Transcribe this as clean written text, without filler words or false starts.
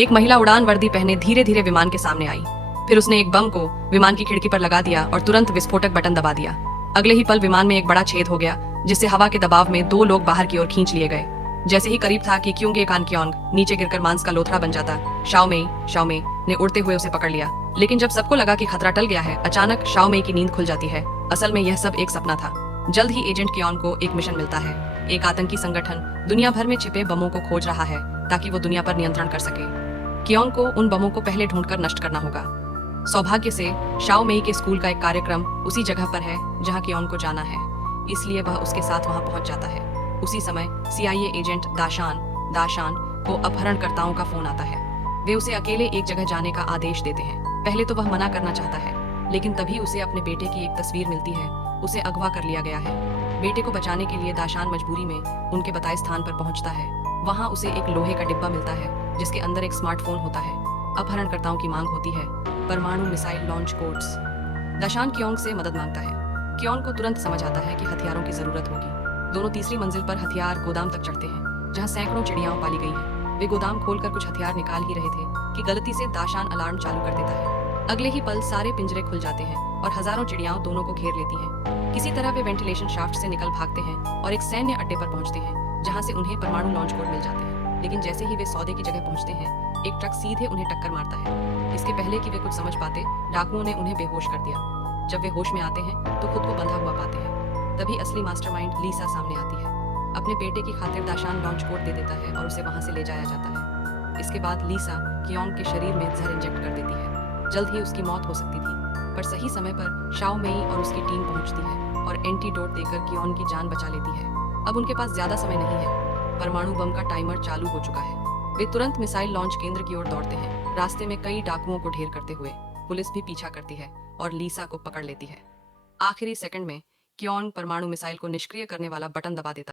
एक महिला उड़ान वर्दी पहने धीरे धीरे विमान के सामने आई। फिर उसने एक बम को विमान की खिड़की पर लगा दिया और तुरंत विस्फोटक बटन दबा दिया। अगले ही पल विमान में एक बड़ा छेद हो गया, जिससे हवा के दबाव में 2 लोग बाहर की ओर खींच लिए गए। जैसे ही करीब था कि क्योंग कान क्योंग नीचे गिरकर मांस का लोथड़ा बन जाता, शाओमेई ने उड़ते हुए उसे पकड़ लिया। लेकिन जब सबको लगा कि खतरा टल गया है, अचानक शाओमेई की नींद खुल जाती है। असल में यह सब एक सपना था। जल्द ही एजेंट क्योंग को एक मिशन मिलता है। एक आतंकी संगठन दुनिया भर में छिपे बमों को खोज रहा है ताकि वो दुनिया पर नियंत्रण कर सके। क्योंग को उन बमों को पहले ढूंढकर नष्ट करना होगा। सौभाग्य से शाओमेई के स्कूल का एक कार्यक्रम उसी जगह पर है जहां क्योंग को जाना है, इसलिए वह उसके साथ वहां पहुंच जाता है। उसी समय CIA एजेंट दाशान को अपहरणकर्ताओं का फोन आता है। वे उसे अकेले एक जगह जाने का आदेश देते हैं। पहले तो वह मना करना चाहता है, लेकिन तभी उसे अपने बेटे की एक तस्वीर मिलती है। उसे अगवा कर लिया गया है। बेटे को बचाने के लिए दाशान मजबूरी में उनके बताए स्थान पर पहुंचता है। वहां उसे एक लोहे का डिब्बा मिलता है जिसके अंदर एक स्मार्टफोन होता है। अपहरणकर्ताओं की मांग होती है परमाणु मिसाइल लॉन्च कोड्स। दाशान क्योंग से मदद मांगता है। क्योंग को तुरंत समझ आता है कि हथियारों की जरूरत होगी। दोनों तीसरी मंजिल पर हथियार गोदाम तक चढ़ते हैं जहां सैकड़ों चिड़ियाओं पाली गई हैं। वे गोदाम खोलकर कुछ हथियार निकाल ही रहे थे कि गलती से दाशान अलार्म चालू कर देता है। अगले ही पल सारे पिंजरे खुल जाते हैं और हजारों चिड़ियाओं दोनों को घेर लेती हैं। किसी तरह वे वेंटिलेशन शाफ्ट से निकल भागते हैं और एक सैन्य अड्डे पर पहुंचते हैं जहां से उन्हें परमाणु लॉन्च कोड मिल जाते हैं। लेकिन जैसे ही वे सौदे की जगह पहुंचते हैं, एक ट्रक सीधे उन्हें टक्कर मारता है। इसके पहले कि वे कुछ समझ पाते, डाकुओं ने उन्हें बेहोश कर दिया। जब वे होश में आते हैं तो खुद को बंधा हुआ पाते हैं। तभी असली मास्टरमाइंड लीसा सामने आती है। अपने बेटे की खातिर दाशान लॉन्च कोड दे देता है और उसे वहां से ले जाया जाता है। इसके बाद लीसा क्योंग के शरीर में जहर इंजेक्ट कर देती है। जल्द ही उसकी मौत हो सकती थी, पर सही समय पर शाओमेई और उसकी टीम पहुंचती है और एंटीडोट देकर क्योंग की जान बचा लेती है। अब उनके पास ज्यादा समय नहीं है। परमाणु बम का टाइमर चालू हो चुका है। वे तुरंत मिसाइल लॉन्च केंद्र की ओर दौड़ते हैं। रास्ते में कई डाकुओं को ढेर करते हुए पुलिस भी पीछा करती है और लीसा को पकड़ लेती है। आखिरी सेकंड में क्योंग परमाणु मिसाइल को निष्क्रिय करने वाला बटन दबा देता है।